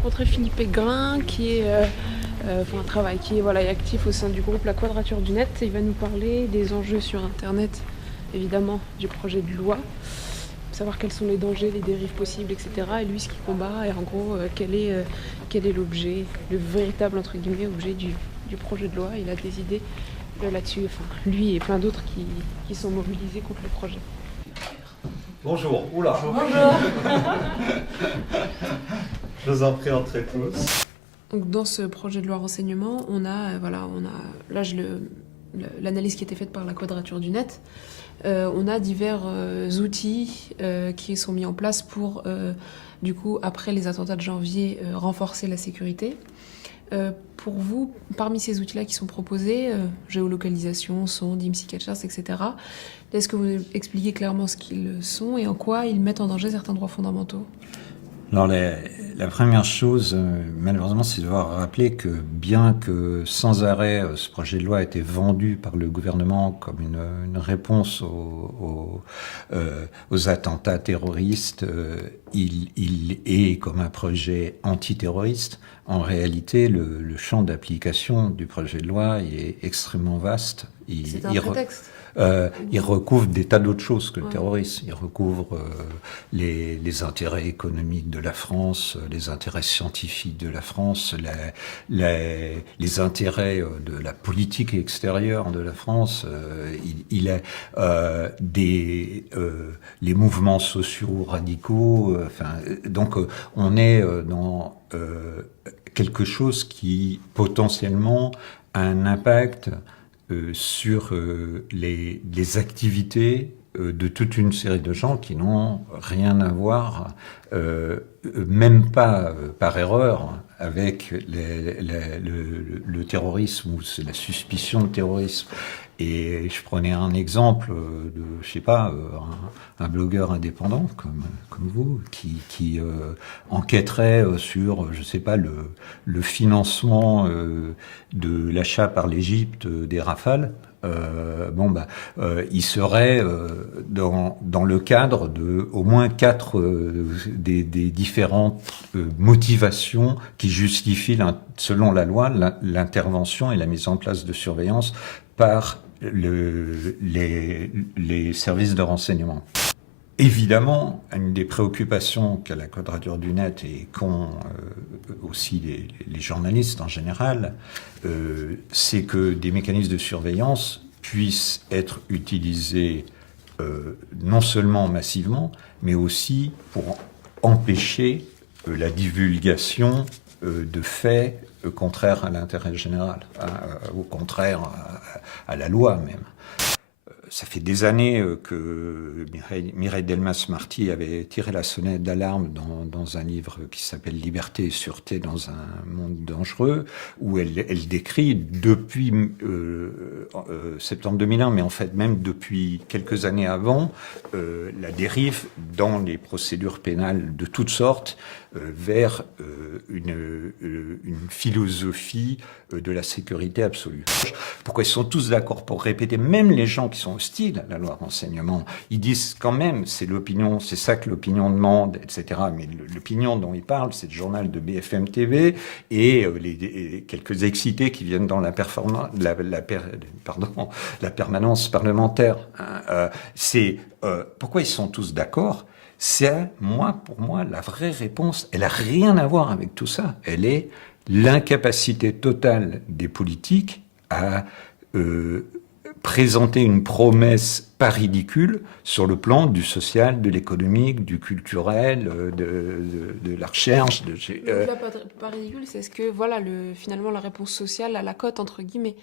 rencontrer Philippe Aigrin, qui est est actif au sein du groupe La Quadrature du Net. Il va nous parler des enjeux sur Internet, évidemment, du projet de loi, savoir quels sont les dangers, les dérives possibles, etc. Et lui, ce qu'il combat, et en gros, quel est l'objet, le véritable, entre guillemets, objet du projet de loi. Il a des idées là-dessus, lui et plein d'autres qui sont mobilisés contre le projet. Bonjour, oula. Bonjour. Je vous en prie, entrez tous. Donc dans ce projet de loi renseignement, on a l'analyse qui a été faite par la Quadrature du Net. On a divers outils qui sont mis en place pour, du coup, après les attentats de janvier, renforcer la sécurité. Pour vous, parmi ces outils-là qui sont proposés, géolocalisation, sonde, IMSI Catchers, etc., est-ce que vous expliquez clairement ce qu'ils sont et en quoi ils mettent en danger certains droits fondamentaux ? Alors la première chose, malheureusement, c'est de devoir rappeler que bien que sans arrêt ce projet de loi a été vendu par le gouvernement comme une réponse aux attentats terroristes, il est comme un projet antiterroriste. En réalité, le champ d'application du projet de loi est extrêmement vaste. C'est un prétexte. Il recouvre des tas d'autres choses que le terrorisme. Il recouvre les intérêts économiques de la France, les intérêts scientifiques de la France, les intérêts de la politique extérieure de la France. Il a les mouvements sociaux radicaux. Donc on est dans quelque chose qui potentiellement a un impact sur les activités de toute une série de gens qui n'ont rien à voir, même pas par erreur, avec le terrorisme ou c'est la suspicion de terrorisme. Et je prenais un exemple de, je sais pas, un blogueur indépendant comme vous, qui enquêterait sur, je sais pas, le financement de l'achat par l'Égypte des Rafales. Il serait dans le cadre de au moins 4 des différentes motivations qui justifient, selon la loi, l'intervention et la mise en place de surveillance par les services de renseignement. Évidemment, une des préoccupations qu'a la Quadrature du Net et qu'ont aussi les journalistes en général, c'est que des mécanismes de surveillance puissent être utilisés non seulement massivement, mais aussi pour empêcher la divulgation de faits contraires à l'intérêt général, au contraire à la loi même. Ça fait des années que Mireille Delmas-Marty avait tiré la sonnette d'alarme dans un livre qui s'appelle « Liberté et sûreté dans un monde dangereux », où elle décrit depuis septembre 2001, mais en fait même depuis quelques années avant, la dérive dans les procédures pénales de toutes sortes vers une philosophie de la sécurité absolue. Pourquoi ils sont tous d'accord pour répéter, même les gens qui sont hostiles à la loi renseignement, ils disent quand même, c'est l'opinion, c'est ça que l'opinion demande, etc. Mais l'opinion dont ils parlent, c'est le journal de BFM TV et les quelques excités qui viennent dans la permanence parlementaire. Pourquoi ils sont tous d'accord ? C'est, pour moi, la vraie réponse, elle n'a rien à voir avec tout ça. Elle est l'incapacité totale des politiques à présenter une promesse pas ridicule sur le plan du social, de l'économique, du culturel, de la recherche. Pas ridicule, c'est ce que, finalement, la réponse sociale à la cote, entre guillemets.